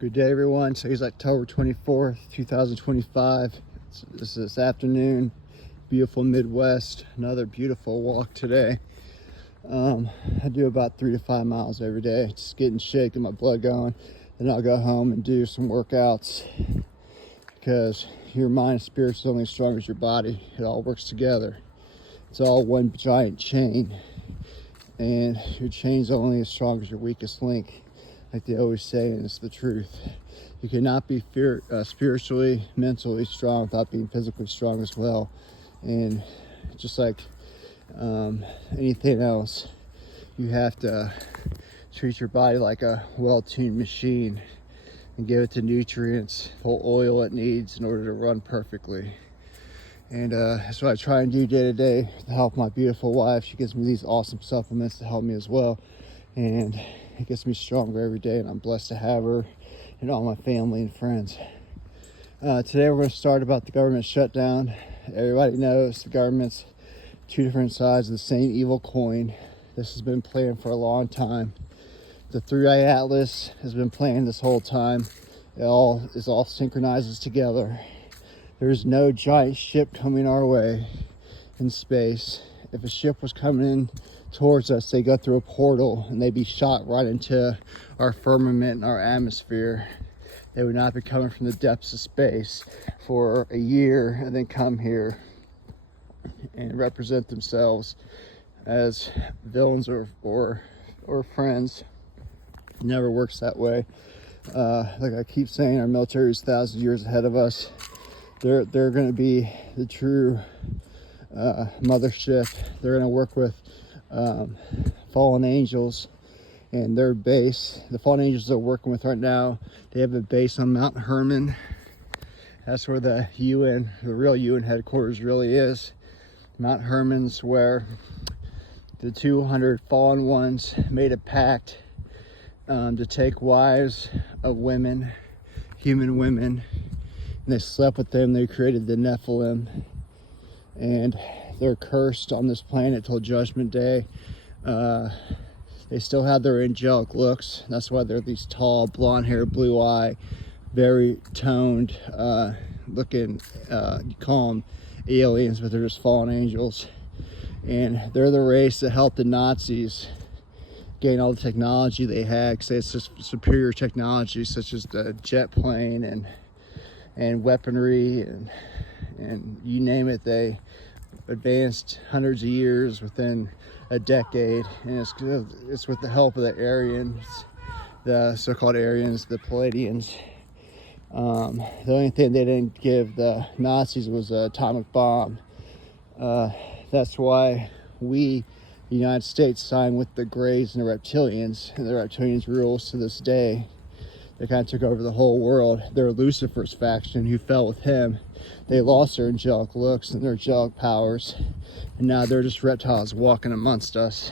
Good day, everyone. Today's October 24th, 2025. This afternoon. Beautiful Midwest. Another beautiful walk today. I do about 3 to 5 miles every day, just getting shape, get my blood going. Then I'll go home and do some workouts because your mind and spirit's only as strong as your body. It all works together. It's all one giant chain, and your chain's only as strong as your weakest link. Like they always say, and it's the truth. You cannot be spiritually, mentally strong without being physically strong as well. And just like anything else, you have to treat your body like a well-tuned machine and give it the nutrients, full oil it needs in order to run perfectly. And that's what I try and do day to day to help my beautiful wife. She gives me these awesome supplements to help me as well. And it gets me stronger every day, and I'm blessed to have her and all my family and friends. Today we're going to start about the government shutdown. Everybody knows the government's two different sides of the same evil coin. This has been planned for a long time. The Three-Eye Atlas has been planned this whole time. It all synchronizes together. There's no giant ship coming our way in space. If a ship was coming in towards us, they go through a portal and they'd be shot right into our firmament and our atmosphere. They would not be coming from the depths of space for a year and then come here and represent themselves as villains or friends. It never works that way. Like I keep saying, our military is 1,000 years ahead of us. They're going to be the true mothership. They're going to work with fallen angels and their base. The fallen angels they're working with right now, they have a base on Mount Hermon. That's where the UN, the real UN headquarters really is. Mount Hermon's where the 200 fallen ones made a pact to take wives of women, human women, and they slept with them. They created the Nephilim, and they're cursed on this planet till Judgment Day. They still have their angelic looks. That's why they're these tall, blonde hair, blue eye, very toned looking, you call them aliens, but they're just fallen angels. And they're the race that helped the Nazis gain all the technology they had, because it's just superior technology such as the jet plane and weaponry and you name it. They advanced hundreds of years within a decade, and it's with the help of the Aryans, the so-called Aryans, the Palladians. The only thing they didn't give the Nazis was an atomic bomb. That's why we, the United States, signed with the Greys and the Reptilians, and the Reptilians rules to this day. They kind of took over the whole world. They're Lucifer's faction who fell with him. They lost their angelic looks and their angelic powers, and now they're just reptiles walking amongst us.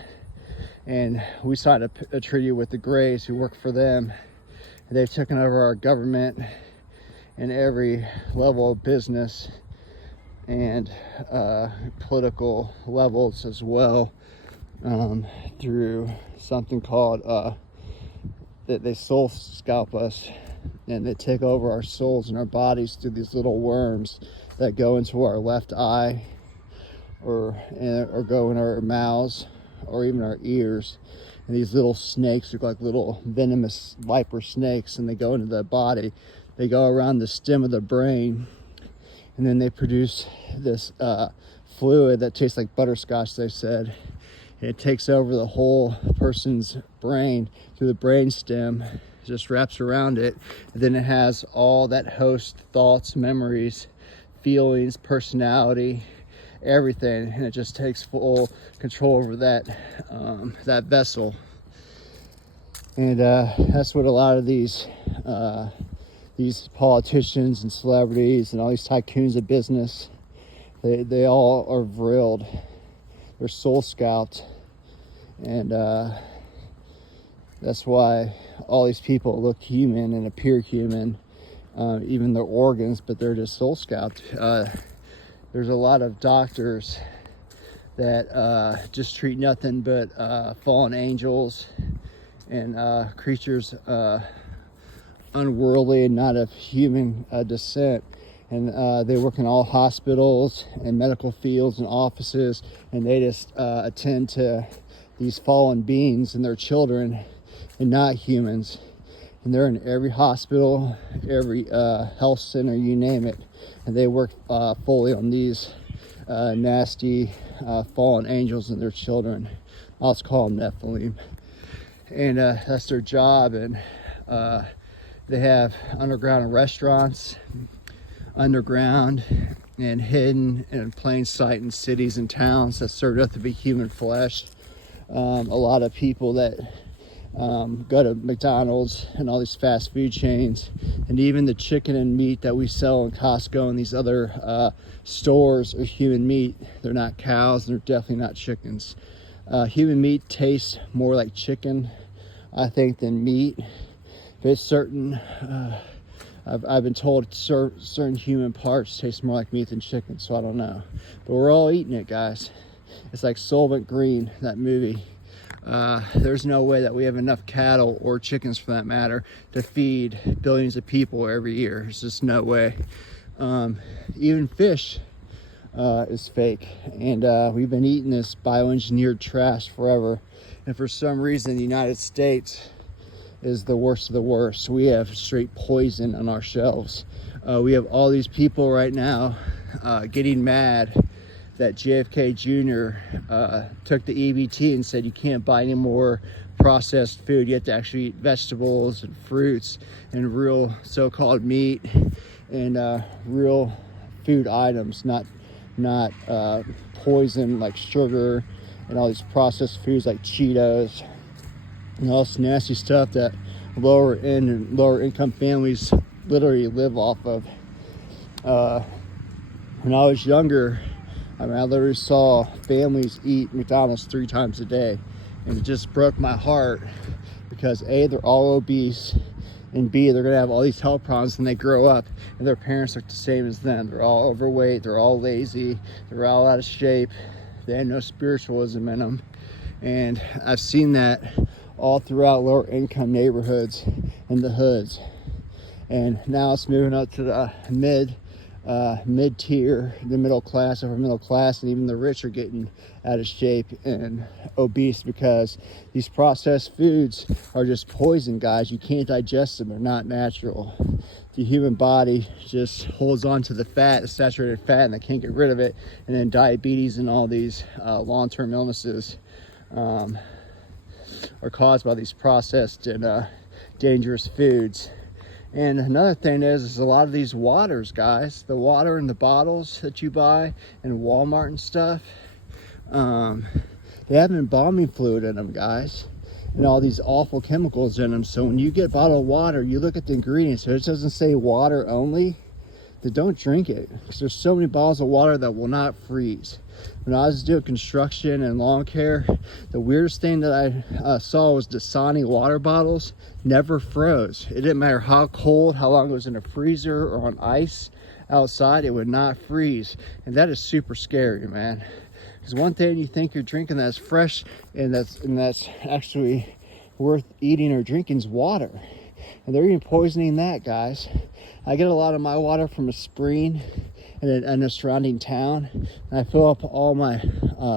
And we signed a treaty with the Greys who work for them. And they've taken over our government and every level of business and political levels as well, through something called that they soul scalp us, and they take over our souls and our bodies through these little worms that go into our left eye or go in our mouths or even our ears. And these little snakes look like little venomous viper snakes, and they go into the body. They go around the stem of the brain, and then they produce this fluid that tastes like butterscotch, they said. It takes over the whole person's brain through the brain stem, just wraps around it, and then it has all that host thoughts, memories, feelings, personality, everything, and it just takes full control over that vessel. And that's what a lot of these politicians and celebrities and all these tycoons of business, they all are vrilled. They're soul scalped, and that's why all these people look human and appear human, even their organs, but they're just soul scalped. There's a lot of doctors that just treat nothing but fallen angels and creatures unworldly and not of human descent. And they work in all hospitals and medical fields and offices, and they just attend to these fallen beings and their children and not humans. And they're in every hospital, every health center, you name it. And they work fully on these nasty fallen angels and their children. I'll just call them Nephilim. And that's their job. And they have underground restaurants, underground and hidden in plain sight in cities and towns that serve up to be human flesh. A lot of people that go to McDonald's and all these fast food chains, and even the chicken and meat that we sell in Costco and these other stores are human meat. They're not cows, and they're definitely not chickens. Human meat tastes more like chicken, I think, than meat. But it's certain, I've been told certain human parts taste more like meat than chicken, so I don't know. But we're all eating it, guys. It's like Soylent Green, that movie. There's no way that we have enough cattle, or chickens for that matter, to feed billions of people every year. There's just no way. Even fish is fake, and we've been eating this bioengineered trash forever. And for some reason, the United States is the worst of the worst. We have straight poison on our shelves. We have all these people right now getting mad that JFK Jr. Took the EBT and said you can't buy any more processed food. You have to actually eat vegetables and fruits and real so-called meat and real food items, not poison like sugar and all these processed foods like Cheetos and all this nasty stuff that lower end and lower income families literally live off of. When I was younger, I literally saw families eat McDonald's 3 times a day, and it just broke my heart because A, they're all obese, and B, they're gonna have all these health problems when they grow up, and their parents are the same as them. They're all overweight, they're all lazy, they're all out of shape, they have no spiritualism in them. And I've seen that all throughout lower income neighborhoods and the hoods. And now it's moving up to the mid-tier, the middle class, upper middle class, and even the rich are getting out of shape and obese because these processed foods are just poison, guys. You can't digest them. They're not natural. The human body just holds on to the fat, the saturated fat, and they can't get rid of it. And then diabetes and all these long-term illnesses are caused by these processed and dangerous foods. And another thing is a lot of these waters, guys, the water in the bottles that you buy in Walmart and stuff, they have embalming fluid in them, guys, and all these awful chemicals in them. So when you get bottled water, you look at the ingredients, if it doesn't say water only, then don't drink it, because there's so many bottles of water that will not freeze. When I was doing construction and lawn care, the weirdest thing that I saw was Dasani water bottles never froze. It didn't matter how cold, how long it was in a freezer or on ice outside, it would not freeze. And that is super scary, man. Because one thing you think you're drinking that's fresh and that's actually worth eating or drinking is water. And they're even poisoning that, guys. I get a lot of my water from a spring in a surrounding town, and I fill up all my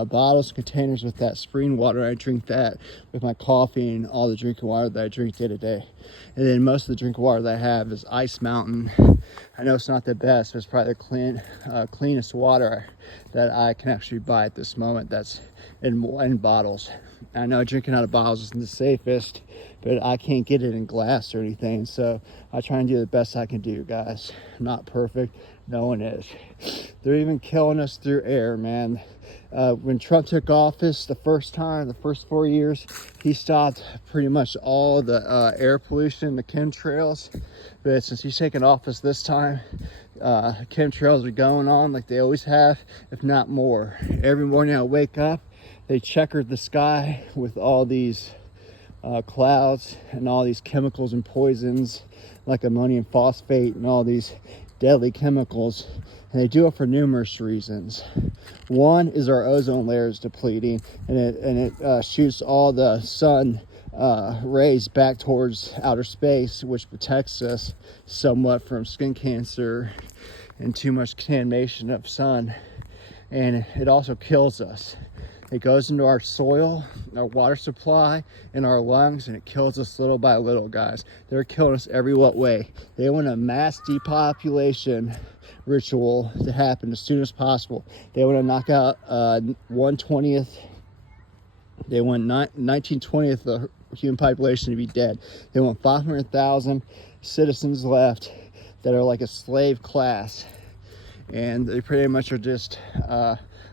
bottles, containers with that spring water. I drink that with my coffee and all the drinking water that I drink day to day. And then most of the drinking water that I have is Ice Mountain. I know it's not the best, but it's probably the cleanest water that I can actually buy at this moment that's in bottles. I know drinking out of bottles isn't the safest, but I can't get it in glass or anything, so I try and do the best I can do, guys. I'm not perfect. No one is. They're even killing us through air, man. When Trump took office the first 4 years, he stopped pretty much all the air pollution, the chemtrails. But since he's taken office this time, chemtrails are going on like they always have, if not more. Every morning I wake up, they checkered the sky with all these clouds and all these chemicals and poisons like ammonium phosphate and all these deadly chemicals, and they do it for numerous reasons. One is our ozone layer is depleting, and it shoots all the sun rays back towards outer space, which protects us somewhat from skin cancer and too much contamination of sun. And it also kills us. It goes into our soil, our water supply, and our lungs, and it kills us little by little, guys. They're killing us every what way. They want a mass depopulation ritual to happen as soon as possible. They want to knock out 1/20th. They want 19/20th the human population to be dead. They want 500,000 citizens left that are like a slave class, and they pretty much are just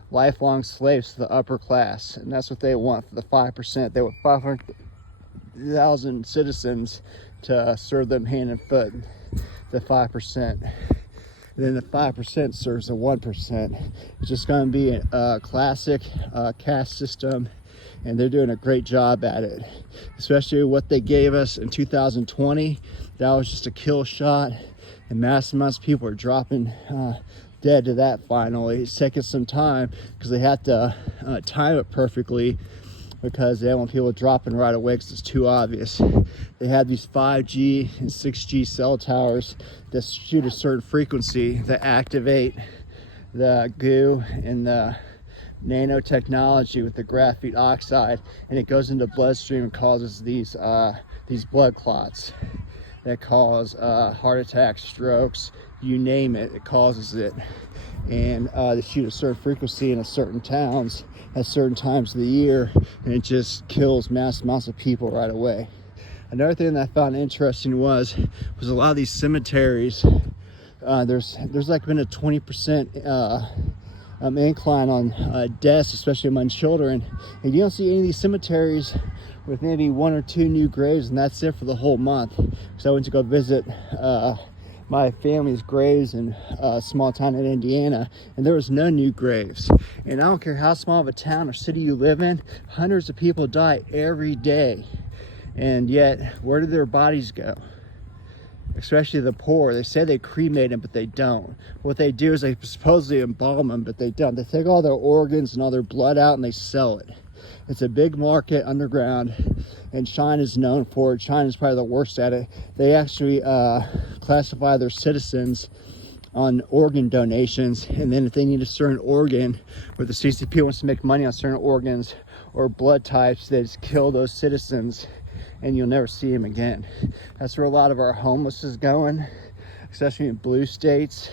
lifelong slaves to the upper class, and that's what they want for the 5%. They want 500,000 citizens to serve them hand and foot, the 5%. Then the 5% serves the 1%. It's just going to be a classic caste system, and they're doing a great job at it, especially what they gave us in 2020. That was just a kill shot, and mass amounts of people are dropping dead to that. Finally, it's taking some time because they have to time it perfectly, because they don't want people dropping right away because it's too obvious. They have these 5G and 6G cell towers that shoot a certain frequency that activate the goo and the nanotechnology with the graphite oxide, and it goes into the bloodstream and causes these blood clots that cause heart attacks, strokes, you name it, it causes it. And they shoot a certain frequency in certain towns at certain times of the year, and it just kills mass amounts of people right away. Another thing that I found interesting was a lot of these cemeteries, there's like been a 20% incline on deaths, especially among children, and you don't see any of these cemeteries with maybe 1 or 2 new graves, and that's it for the whole month. So I went to go visit my family's graves in a small town in Indiana, and there was no new graves. And I don't care how small of a town or city you live in, hundreds of people die every day, and yet where do their bodies go? Especially the poor. They say they cremate them, but they don't. What they do is they supposedly embalm them, but they don't. They take all their organs and all their blood out and they sell it. It's a big market underground, and China is known for it. China is probably the worst at it. They actually classify their citizens on organ donations, and then if they need a certain organ, or the CCP wants to make money on certain organs or blood types, they just kill those citizens, and you'll never see them again. That's where a lot of our homeless is going, especially in blue states.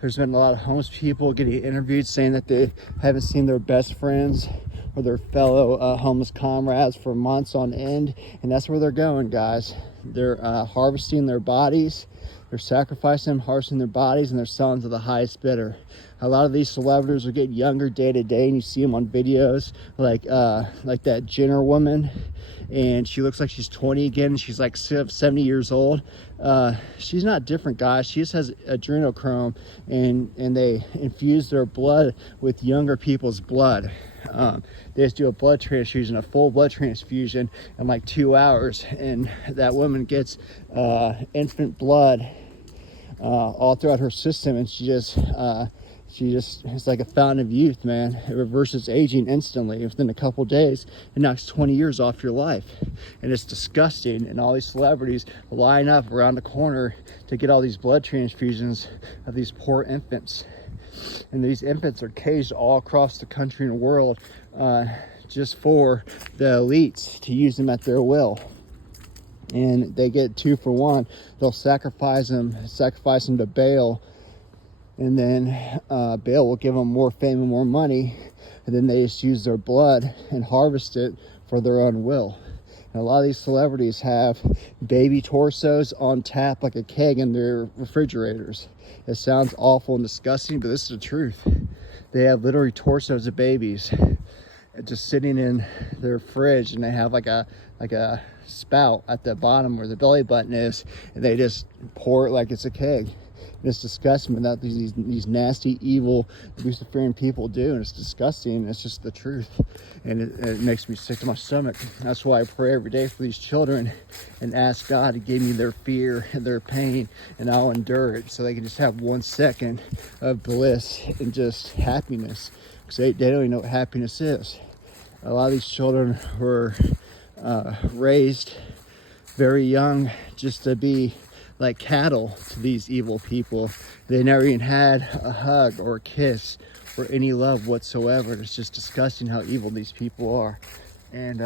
There's been a lot of homeless people getting interviewed saying that they haven't seen their best friends or their fellow homeless comrades for months on end, and that's where they're going, guys. They're harvesting their bodies, they're sacrificing them, harvesting their bodies, and they're selling to the highest bidder. A lot of these celebrities are getting younger day to day, and you see them on videos like that Jenner woman, and she looks like she's 20 again. She's like 70 years old. She's not different, guys. She just has adrenochrome, and they infuse their blood with younger people's blood. They just do a blood transfusion, a full blood transfusion in like 2 hours, and that woman gets infant blood all throughout her system, and she just it's like a fountain of youth, man. It reverses aging instantly within a couple days. It knocks 20 years off your life, and it's disgusting. And all these celebrities line up around the corner to get all these blood transfusions of these poor infants, and these infants are caged all across the country and world just for the elites to use them at their will. And they get 2 for 1. They'll sacrifice them to Baal, and then Baal will give them more fame and more money, and then they just use their blood and harvest it for their own will. And a lot of these celebrities have baby torsos on tap like a keg in their refrigerators. It sounds awful and disgusting, but this is the truth. They have literally torsos of babies just sitting in their fridge, and they have like a spout at the bottom where the belly button is, and they just pour it like it's a keg. And it's disgusting, but that's these nasty, evil, Luciferian people do, and it's disgusting, and it's just the truth. And it makes me sick to my stomach. That's why I pray every day for these children and ask God to give me their fear and their pain, and I'll endure it so they can just have 1 second of bliss and just happiness, because they don't even know what happiness is. A lot of these children were raised very young just to be like cattle to these evil people. They never even had a hug or a kiss or any love whatsoever. It's just disgusting how evil these people are. And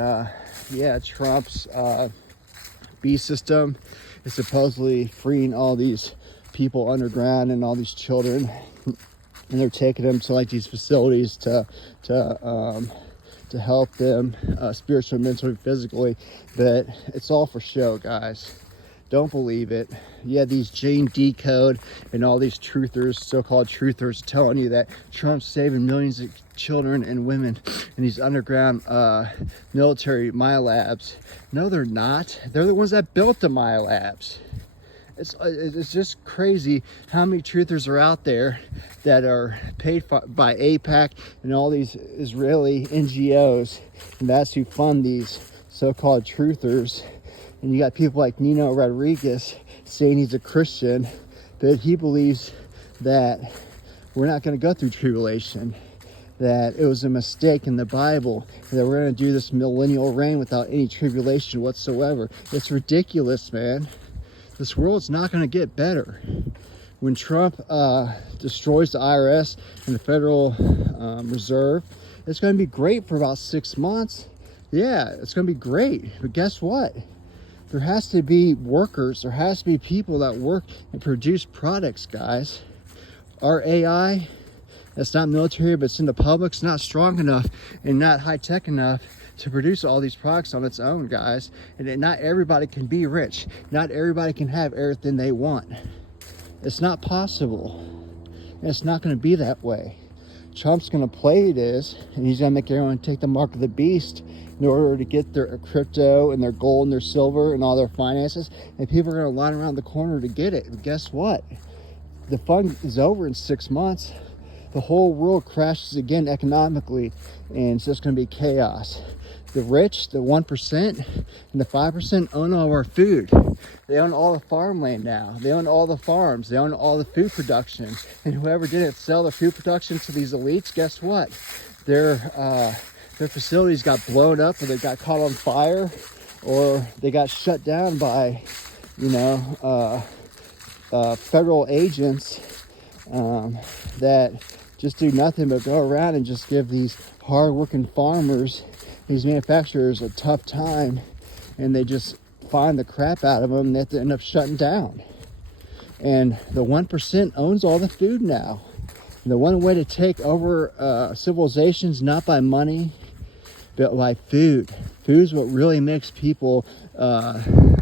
yeah, Trump's beast system is supposedly freeing all these people underground and all these children, and they're taking them to like these facilities to help them spiritually, mentally, physically. But it's all for show, guys. Don't believe it. Yeah, these Jane Decode and all these truthers, so-called truthers, telling you that Trump's saving millions of children and women in these underground military MyLabs. No, they're not. They're the ones that built the MyLabs. It's just crazy how many truthers are out there that are paid by AIPAC and all these Israeli NGOs, and that's who fund these so-called truthers. And you got people like Nino Rodriguez saying he's a Christian, but he believes that we're not going to go through tribulation, that it was a mistake in the Bible, that we're going to do this millennial reign without any tribulation whatsoever. It's ridiculous, man. This world's not going to get better. When Trump destroys the IRS and the Federal Reserve, it's going to be great for about 6 months. Yeah, it's going to be great. But guess what? There has to be workers. There has to be people that work and produce products, guys. Our AI, that's not military, but it's in the public, it's not strong enough and not high-tech enough to produce all these products on its own, guys. And not everybody can be rich. Not everybody can have everything they want. It's not possible. And it's not going to be that way. Trump's going to play this, and he's going to make everyone take the mark of the beast in order to get their crypto and their gold and their silver and all their finances. And people are going to line around the corner to get it. And guess what? The fun is over in 6 months. The whole world crashes again economically, and it's just going to be chaos. The rich, the 1% and the 5% own all our food. They own all the farmland now. They own all the farms. They own all the food production. And whoever didn't sell their food production to these elites, guess what? Their facilities got blown up, or they got caught on fire, or they got shut down by, federal agents that just do nothing but go around and just give these hard-working farmers, these manufacturers, a tough time, and they just find the crap out of them, and they have to end up shutting down. And the 1% owns all the food now. And the one way to take over civilizations, not by money, but by food. Food is what really makes people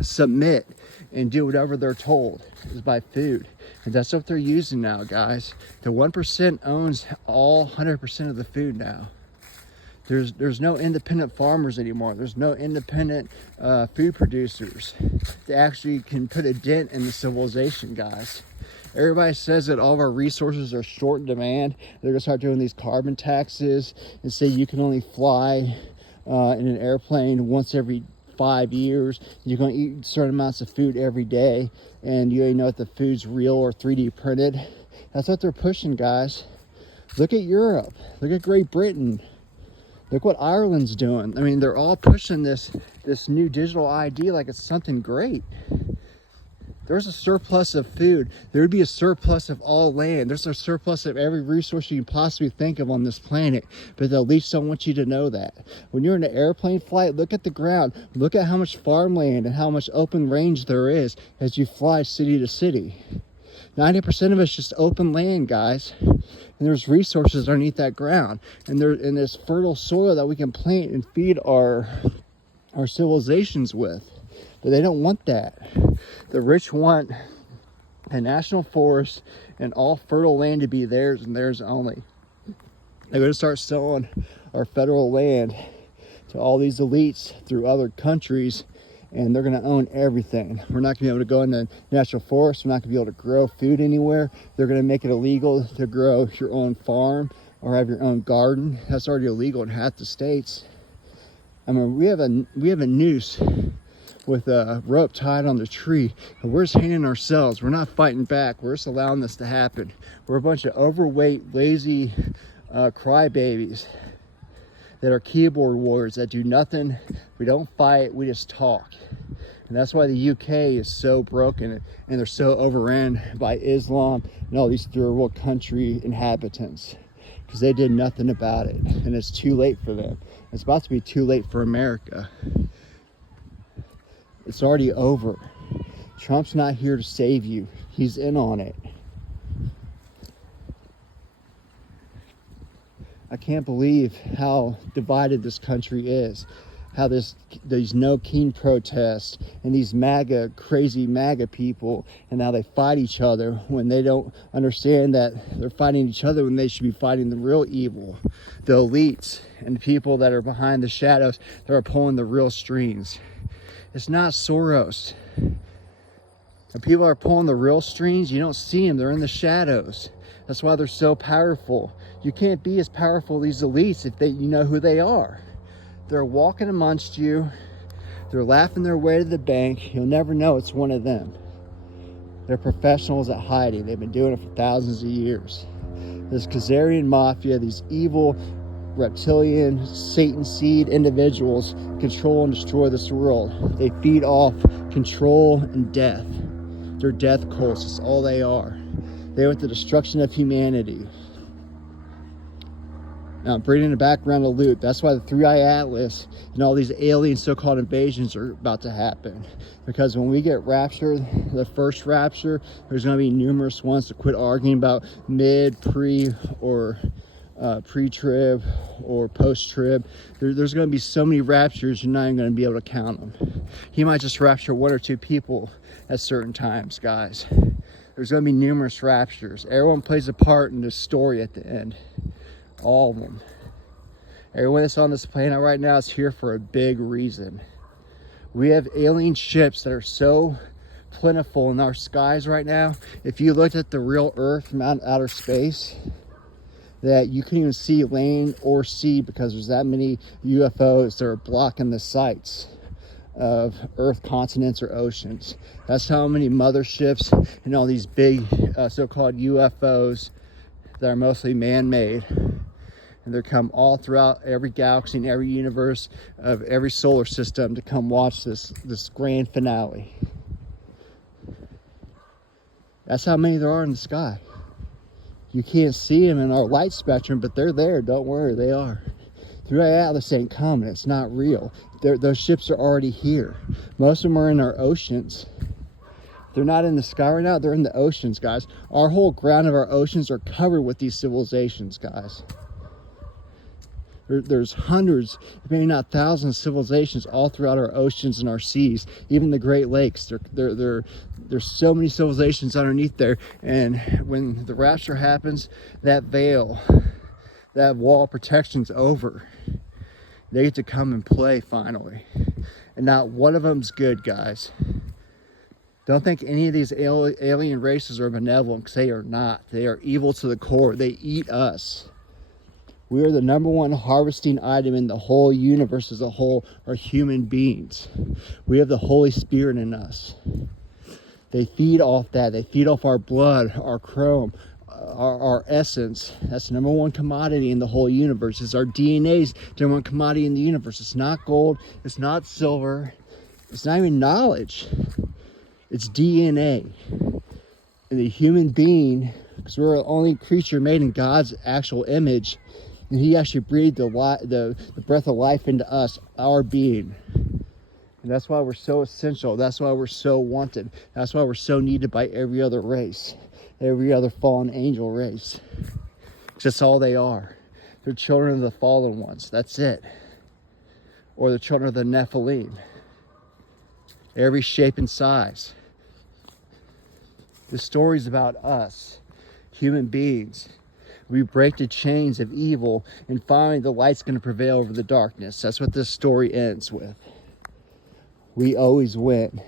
submit and do whatever they're told, is by food. And that's what they're using now, guys. The 1% owns all 100% of the food now. There's no independent farmers anymore. There's no independent food producers that actually can put a dent in the civilization, guys. Everybody says that all of our resources are short in demand. They're gonna start doing these carbon taxes and say you can only fly in an airplane once every 5 years. You're going to eat certain amounts of food every day, and you ain't know if the food's real or 3D printed. That's what they're pushing, guys. Look at Europe. Look at Great Britain. Look what Ireland's doing. I mean, they're all pushing this new digital ID like it's something great. There's a surplus of food. There would be a surplus of all land. There's a surplus of every resource you can possibly think of on this planet. But the elites don't want you to know that. When you're in an airplane flight, look at the ground. Look at how much farmland and how much open range there is as you fly city to city. 90% of it's just open land, guys. And there's resources underneath that ground. And there's fertile soil that we can plant and feed our civilizations with. But they don't want that. The rich want a national forest and all fertile land to be theirs and theirs only. They're going to start selling our federal land to all these elites through other countries, and they're going to own everything. We're not going to be able to go into national forests. We're not going to be able to grow food anywhere. They're going to make it illegal to grow your own farm or have your own garden. That's already illegal in half the states. I mean, we have a noose with a rope tied on the tree, and we're just hanging ourselves. We're not fighting back. We're just allowing this to happen. We're a bunch of overweight, lazy crybabies that are keyboard warriors that do nothing. We don't fight, we just talk. And that's why the UK is so broken and they're so overrun by Islam and all these third world country inhabitants, because they did nothing about it. And it's too late for them. It's about to be too late for America. It's already over. Trump's not here to save you. He's in on it. I can't believe how divided this country is. How these no keen protests and these crazy MAGA people, and how they fight each other when they don't understand that they're fighting each other when they should be fighting the real evil, the elites and people that are behind the shadows that are pulling the real strings. It's not Soros. When people are pulling the real strings, you don't see them. They're in the shadows. That's why they're so powerful. You can't be as powerful as these elites if you know who they are. They're walking amongst you. They're laughing their way to the bank. You'll never know it's one of them. They're professionals at hiding. They've been doing it for thousands of years. This Khazarian mafia, these evil, reptilian, Satan seed individuals control and destroy this world. They feed off control and death. They're death cults. That's all they are. They want the destruction of humanity. Now, bringing it back around to loot, that's why the Three-Eye Atlas and all these alien so-called invasions are about to happen. Because when we get raptured, the first rapture, there's going to be numerous ones to quit arguing about mid, pre, or pre-trib or post-trib. There's going to be so many raptures, you're not even going to be able to count them. He might just rapture one or two people at certain times, guys. There's going to be numerous raptures. Everyone plays a part in this story at the end. All of them. Everyone that's on this planet right now is here for a big reason. We have alien ships that are so plentiful in our skies right now. If you looked at the real Earth from outer space, that you can't even see land or sea because there's that many UFOs that are blocking the sights of Earth continents or oceans. That's how many motherships and all these big so-called UFOs that are mostly man-made. And they come all throughout every galaxy and every universe of every solar system to come watch this grand finale. That's how many there are in the sky. You can't see them in our light spectrum, but they're there. Don't worry, they are. Three-Eye Atlas ain't coming. It's not real. Those ships are already here. Most of them are in our oceans. They're not in the sky right now. They're in the oceans, guys. Our whole ground of our oceans are covered with these civilizations, guys. There's hundreds, maybe not thousands of civilizations all throughout our oceans and our seas, even the Great Lakes. There's so many civilizations underneath there. And when the rapture happens, that veil, that wall of protection's over. They get to come and play finally. And not one of them's good, guys. Don't think any of these alien races are benevolent, because they are not. They are evil to the core. They eat us. We are the number one harvesting item in the whole universe as a whole, are human beings. We have the Holy Spirit in us. They feed off that. They feed off our blood, our chrome, our essence. That's the number one commodity in the whole universe. It's our DNA's number one commodity in the universe. It's not gold. It's not silver. It's not even knowledge. It's DNA. And the human being, because we're the only creature made in God's actual image, and he actually breathed the breath of life into us, our being. And that's why we're so essential. That's why we're so wanted. That's why we're so needed by every other race, every other fallen angel race. It's just all they are. They're children of the fallen ones. That's it. Or the children of the Nephilim. Every shape and size. The story's about us, human beings. We break the chains of evil, and finally the light's going to prevail over the darkness. That's what this story ends with. We always win.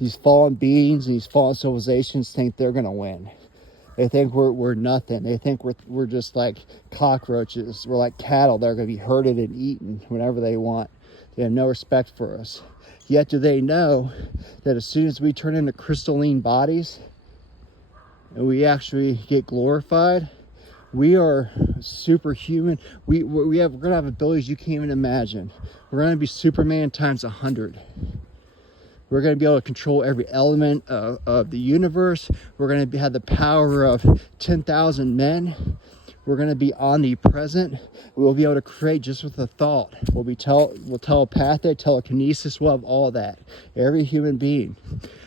These fallen beings and these fallen civilizations think they're going to win. They think we're nothing. They think we're just like cockroaches. We're like cattle. They're going to be herded and eaten whenever they want. They have no respect for us. Yet do they know that as soon as we turn into crystalline bodies and we actually get glorified, we are superhuman. We're gonna have abilities you can't even imagine. We're gonna be Superman times 100. We're going to be able to control every element of the universe. We're going to have the power of 10,000 men. We're going to be omnipresent. We'll be able to create just with a thought. We'll telepathic, telekinesis. We'll have all that. Every human being.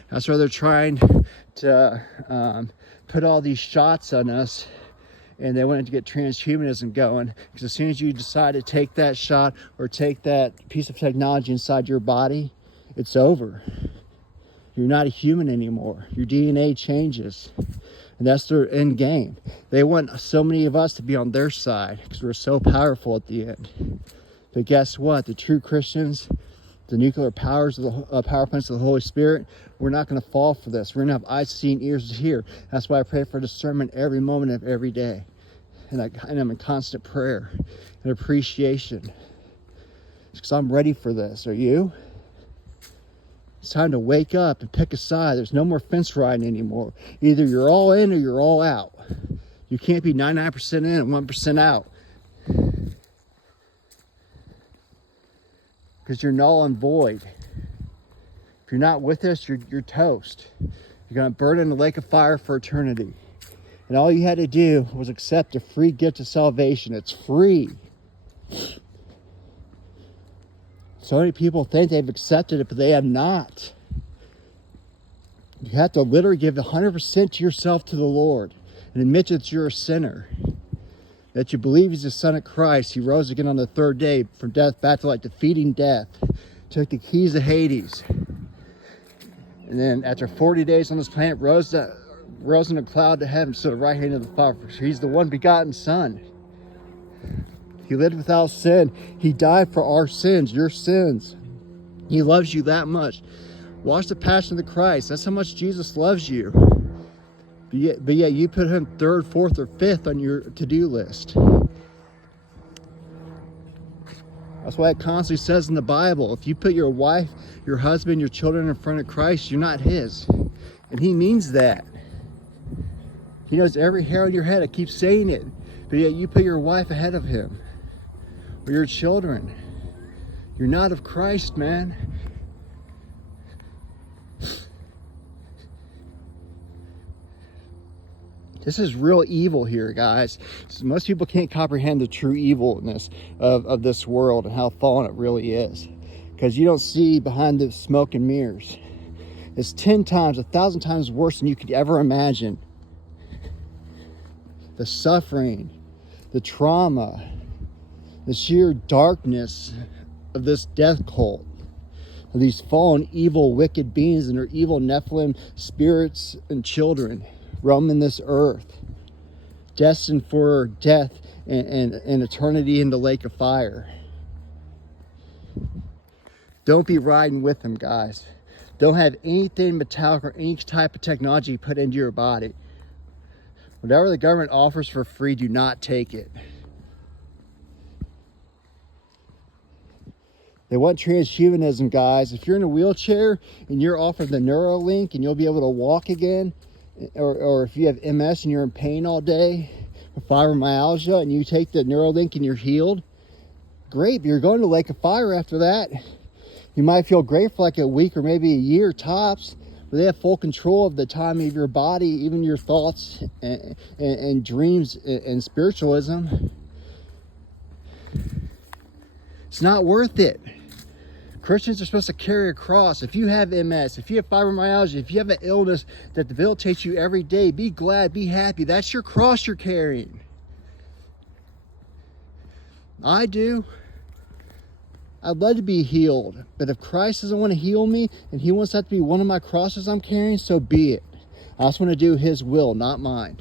That's why they're trying to put all these shots on us. And they wanted to get transhumanism going, because as soon as you decide to take that shot or take that piece of technology inside your body, it's over. You're not a human anymore. Your DNA changes. And that's their end game. They want so many of us to be on their side because we're so powerful at the end. But guess what? The true Christians, the nuclear powers of the power plants of the Holy Spirit, we're not going to fall for this. We're going to have eyes to see and ears to hear. That's why I pray for discernment every moment of every day. And I'm in constant prayer and appreciation. Because I'm ready for this. Are you? It's time to wake up and pick a side. There's no more fence riding anymore. Either you're all in or you're all out. You can't be 99% in and 1% out. Because you're null and void. If you're not with us, you're toast. You're going to burn in the lake of fire for eternity. And all you had to do was accept a free gift of salvation. It's free. So many people think they've accepted it, but they have not. You have to literally give 100% to yourself to the Lord and admit that you're a sinner. That you believe He's the Son of Christ. He rose again on the third day from death back to life, defeating death. Took the keys of Hades. And then after 40 days on this planet, rose in a cloud to heaven, stood at the right hand of the Father. He's the one begotten Son. He lived without sin. He died for our sins, your sins. He loves you that much. Watch the Passion of the Christ. That's how much Jesus loves you. But yet you put Him third, fourth, or fifth on your to-do list. That's why it constantly says in the Bible, if you put your wife, your husband, your children in front of Christ, you're not His. And He means that. He knows every hair on your head. I keep saying it. But yet you put your wife ahead of Him. Or your children. You're not of Christ, man. This is real evil here, guys. Most people can't comprehend the true evilness of this world and how fallen it really is. Because you don't see behind the smoke and mirrors. It's 10 times, 1,000 times worse than you could ever imagine. The suffering, the trauma, the sheer darkness of this death cult, of these fallen, evil, wicked beings and their evil Nephilim spirits and children roaming this earth, destined for death and eternity in the lake of fire. Don't be riding with them, guys. Don't have anything metallic or any type of technology put into your body. Whatever the government offers for free, do not take it. They want transhumanism, guys. If you're in a wheelchair and you're offered the Neuralink and you'll be able to walk again, or if you have MS and you're in pain all day, with fibromyalgia, and you take the Neuralink and you're healed, great, but you're going to the lake of fire after that. You might feel great for like a week or maybe a year tops, but they have full control of the time of your body, even your thoughts and dreams and spiritualism. It's not worth it. Christians are supposed to carry a cross. If you have MS, if you have fibromyalgia, if you have an illness that debilitates you every day, be glad, be happy. That's your cross you're carrying. I do. I'd love to be healed. But if Christ doesn't want to heal me and He wants that to be one of my crosses I'm carrying, so be it. I just want to do His will, not mine.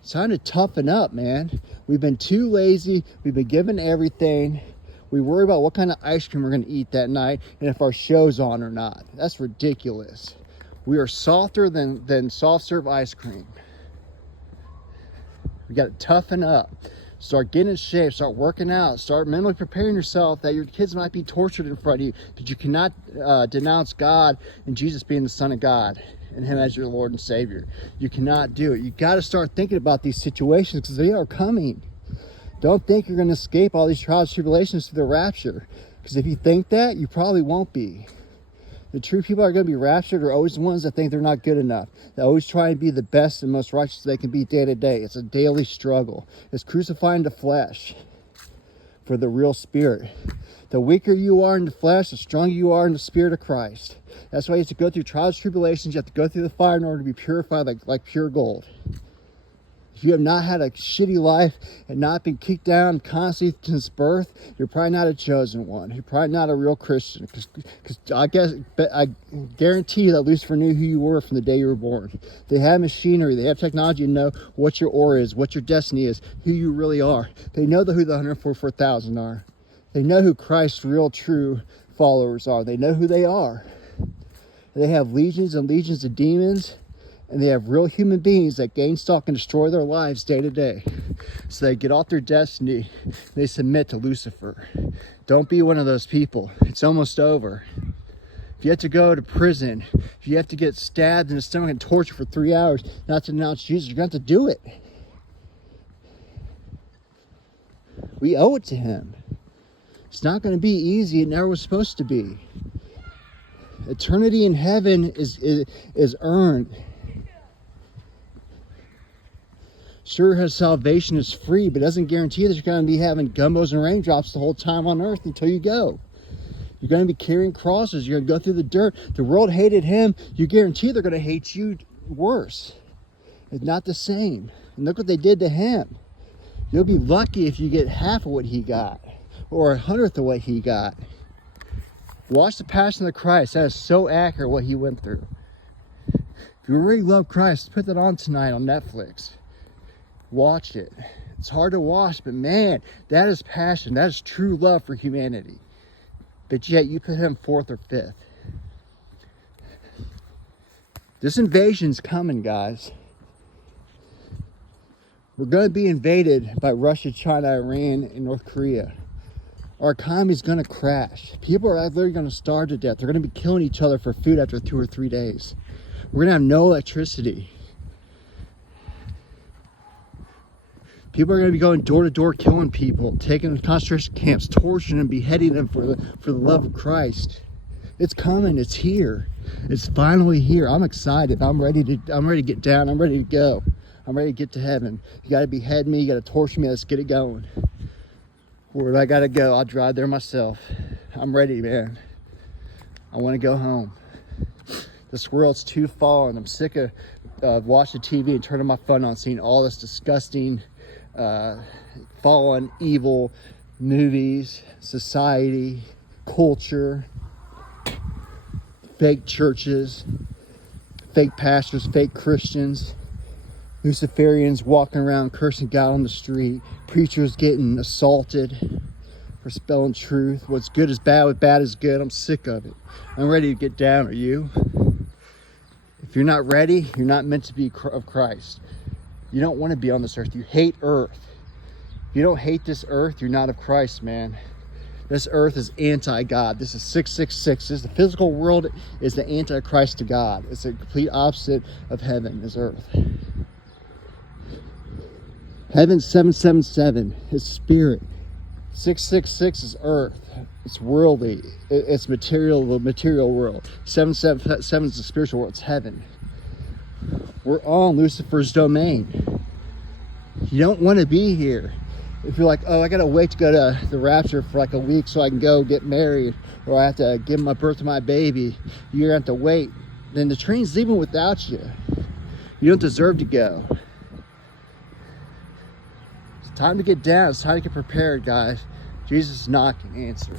It's time to toughen up, man. We've been too lazy. We've been given everything. We worry about what kind of ice cream we're going to eat that night and if our show's on or not. That's ridiculous. We are softer than soft serve ice cream. We got to toughen up. Start getting in shape, start working out, start mentally preparing yourself that your kids might be tortured in front of you, that you cannot denounce God and Jesus being the Son of God and him as your Lord and Savior. You cannot do it. You got to start thinking about these situations because they are coming. Don't think you're going to escape all these trials and tribulations through the rapture, because if you think that, you probably won't be. The true people are going to be raptured are always the ones that think they're not good enough. They always try and be the best and most righteous they can be day to day. It's a daily struggle. It's crucifying the flesh for the real spirit. The weaker you are in the flesh, the stronger you are in the spirit of Christ. That's why you have to go through trials and tribulations. You have to go through the fire in order to be purified like pure gold. If you have not had a shitty life and not been kicked down constantly since birth, you're probably not a chosen one. You're probably not a real Christian. Because I guarantee you that Lucifer knew who you were from the day you were born. They have machinery, they have technology to know what your aura is, what your destiny is, who you really are. They know who the 144,000 are. They know who Christ's real, true followers are. They know who they are. They have legions and legions of demons. And they have real human beings that gain stalk and destroy their lives day to day. So they get off their destiny. They submit to Lucifer. Don't be one of those people. It's almost over. If you have to go to prison, if you have to get stabbed in the stomach and tortured for 3 hours not to denounce Jesus, you're going to have to do it. We owe it to him. It's not going to be easy. It never was supposed to be. Eternity in heaven is earned. Sure, his salvation is free, but it doesn't guarantee that you're going to be having gumbos and raindrops the whole time on earth until you go. You're going to be carrying crosses. You're going to go through the dirt. The world hated him. You guarantee they're going to hate you worse. It's not the same. And look what they did to him. You'll be lucky if you get half of what he got or 100th of what he got. Watch The Passion of the Christ. That is so accurate what he went through. If you really love Christ, put that on tonight on Netflix. Watch it. It's hard to watch, but man, that is passion. That is true love for humanity. But yet you put him 4th or 5th. This invasion's coming, guys. We're going to be invaded by Russia, China, Iran, and North Korea. Our economy's going to crash. People are literally going to starve to death. They're going to be killing each other for food after 2 or 3 days. We're going to have no electricity. People are going to be going door to door, killing people, taking them to concentration camps, torturing them, beheading them for the love of Christ. It's coming. It's here. It's finally here. I'm excited. I'm ready to get down. I'm ready to go. I'm ready to get to heaven. You got to behead me. You got to torture me. Let's get it going. Where do I got to go? I'll drive there myself. I'm ready, man. I want to go home. This world's too fallen. I'm sick of watching TV and turning my phone on, seeing all this disgusting fallen, evil movies, society, culture, fake churches, fake pastors, fake Christians, Luciferians walking around cursing God on the street, preachers getting assaulted for spelling truth. What's good is bad, what's bad is good. I'm sick of it. I'm ready to get down. Are you? If you're not ready, you're not meant to be of Christ. You don't want to be on this earth. You hate earth. If you don't hate this earth, you're not of Christ, man. This earth is anti-God. This is 666. The physical world is the antichrist to God. It's the complete opposite of heaven, is earth. Heaven 777 is spirit. 666 is earth. It's worldly. It's material, the material world. 777 is the spiritual world. It's heaven. We're on Lucifer's domain. You don't want to be here. If you're like, oh, I gotta wait to go to the rapture for like a week so I can go get married, or I have to give my birth to my baby, you're gonna have to wait. Then the train's leaving without you. You don't deserve to go. It's time to get down. It's time to get prepared, guys. Jesus is knocking. Answer.